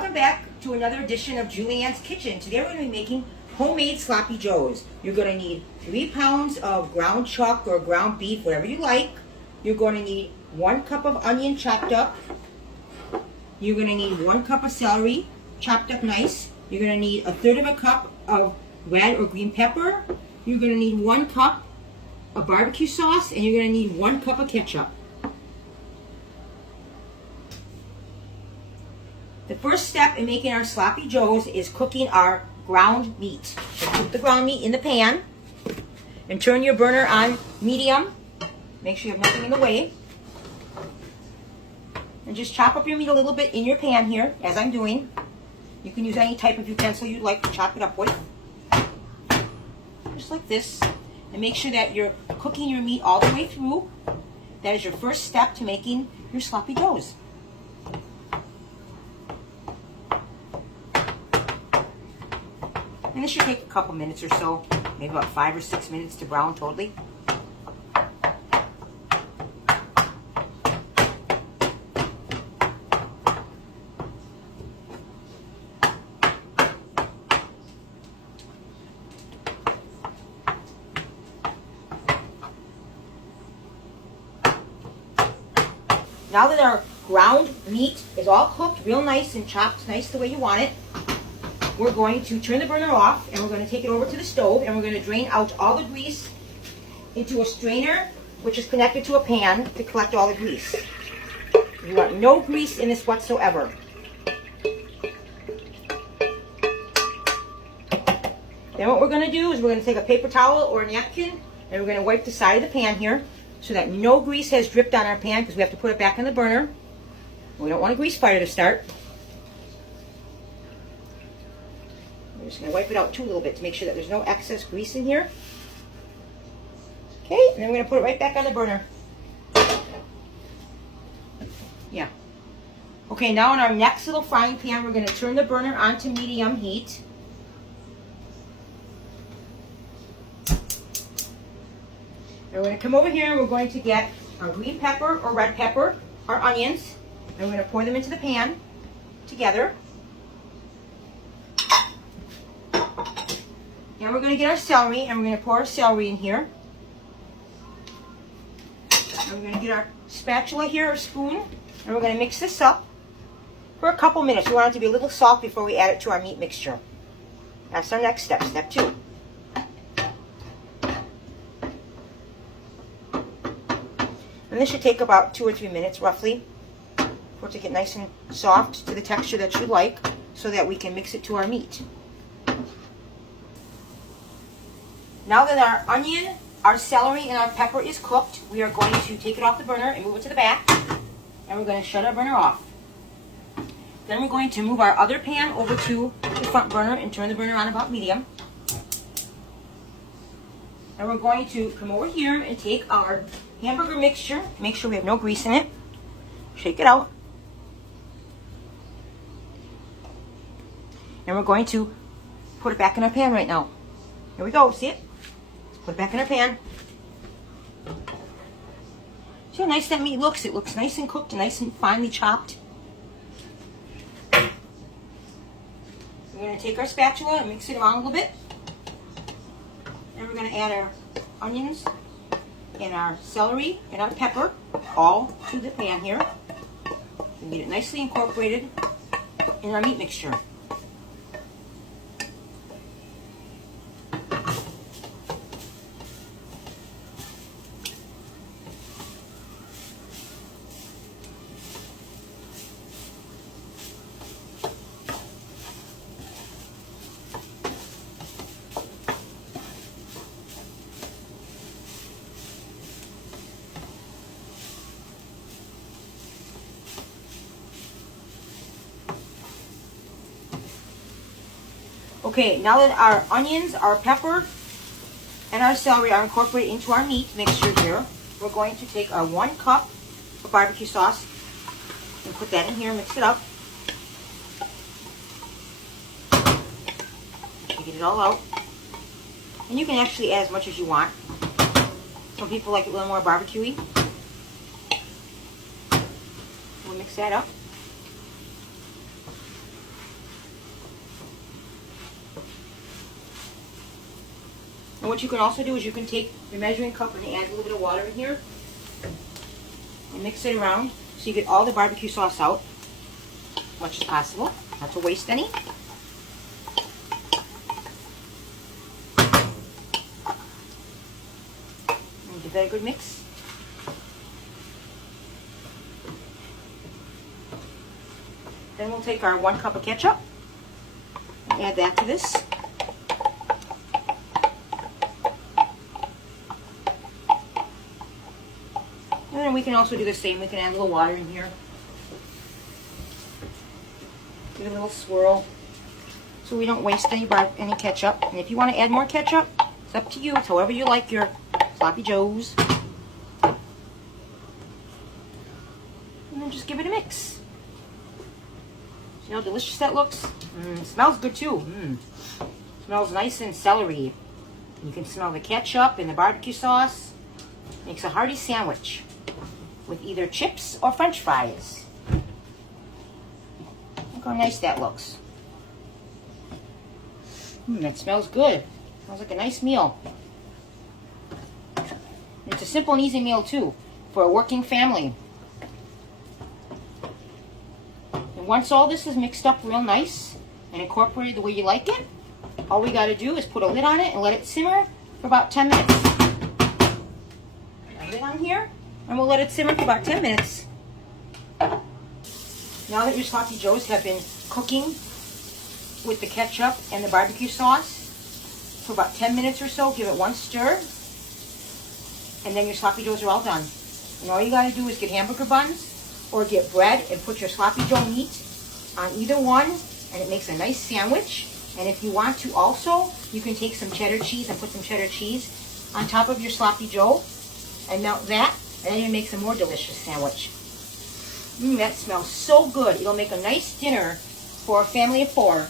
Welcome back to another edition of Julianne's Kitchen. Today we're going to be making homemade sloppy joes. You're going to need 3 pounds of ground chuck or ground beef, whatever you like. You're going to need 1 cup of onion chopped up. You're going to need 1 cup of celery chopped up nice. You're going to need 1/3 of a cup of red or green pepper. You're going to need 1 cup of barbecue sauce, and you're going to need 1 cup of ketchup. The first step in making our sloppy joes is cooking our ground meat. So put the ground meat in the pan and turn your burner on medium. Make sure you have nothing in the way. And just chop up your meat a little bit in your pan here, as I'm doing. You can use any type of utensil you'd like to chop it up with. Just like this. And make sure that you're cooking your meat all the way through. That is your first step to making your sloppy joes. And this should take a couple minutes or so, maybe about 5 or 6 minutes to brown totally. Now that our ground meat is all cooked, real nice and chopped nice the way you want it, we're going to turn the burner off and we're going to take it over to the stove and we're going to drain out all the grease into a strainer which is connected to a pan to collect all the grease. You want no grease in this whatsoever. Then what we're going to do is we're going to take a paper towel or a napkin and we're going to wipe the side of the pan here so that no grease has dripped on our pan because we have to put it back on the burner. We don't want a grease fire to start. We're just going to wipe it out too a little bit to make sure that there's no excess grease in here. Okay, and then we're going to put it right back on the burner. Yeah. Okay, now in our next little frying pan, we're going to turn the burner on to medium heat. And we're going to come over here and we're going to get our green pepper or red pepper, our onions, and we're going to pour them into the pan together. Now we're going to get our celery and we're going to pour our celery in here. And we're going to get our spatula here or spoon and we're going to mix this up for a couple minutes. We want it to be a little soft before we add it to our meat mixture. That's our next step, step 2. And this should take about 2 or 3 minutes roughly for it to get nice and soft to the texture that you like so that we can mix it to our meat. Now that our onion, our celery, and our pepper is cooked, we are going to take it off the burner and move it to the back. And we're going to shut our burner off. Then we're going to move our other pan over to the front burner and turn the burner on about medium. And we're going to come over here and take our hamburger mixture, make sure we have no grease in it, shake it out. And we're going to put it back in our pan right now. Here we go, see it? Put it back in our pan. See how nice that meat looks? It looks nice and cooked and nice and finely chopped. We're going to take our spatula and mix it around a little bit. And we're going to add our onions and our celery and our pepper all to the pan here. And get it nicely incorporated in our meat mixture. Okay, now that our onions, our pepper, and our celery are incorporated into our meat mixture here, we're going to take our 1 cup of barbecue sauce and put that in here and mix it up. Get it all out. And you can actually add as much as you want. Some people like it a little more barbecue-y. We'll mix that up. what you can also do is you can take your measuring cup and add a little bit of water in here and mix it around so you get all the barbecue sauce out as much as possible, not to waste any. And give that a good mix. Then we'll take our 1 cup of ketchup and add that to this. And then we can also do the same. We can add a little water in here. Give it a little swirl so we don't waste any ketchup. And if you want to add more ketchup, it's up to you. It's however you like your sloppy joes. And then just give it a mix. See how delicious that looks? It smells good too. Smells nice and celery. You can smell the ketchup and the barbecue sauce. Makes a hearty sandwich with either chips or French fries. Look how nice that looks. That smells good. Smells like a nice meal. It's a simple and easy meal too for a working family. And once all this is mixed up real nice and incorporated the way you like it, all we got to do is put a lid on it and let it simmer for about 10 minutes. A lid on here, and we'll let it simmer for about 10 minutes. Now that your sloppy joes have been cooking with the ketchup and the barbecue sauce for about 10 minutes or so, give it one stir, and then your sloppy joes are all done. And all you got to do is get hamburger buns or get bread and put your sloppy joe meat on either one, and it makes a nice sandwich. And if you want to also, you can take some cheddar cheese and put some cheddar cheese on top of your sloppy joe and melt that, and then it makes a more delicious sandwich. That smells so good. It'll make a nice dinner for a family of 4.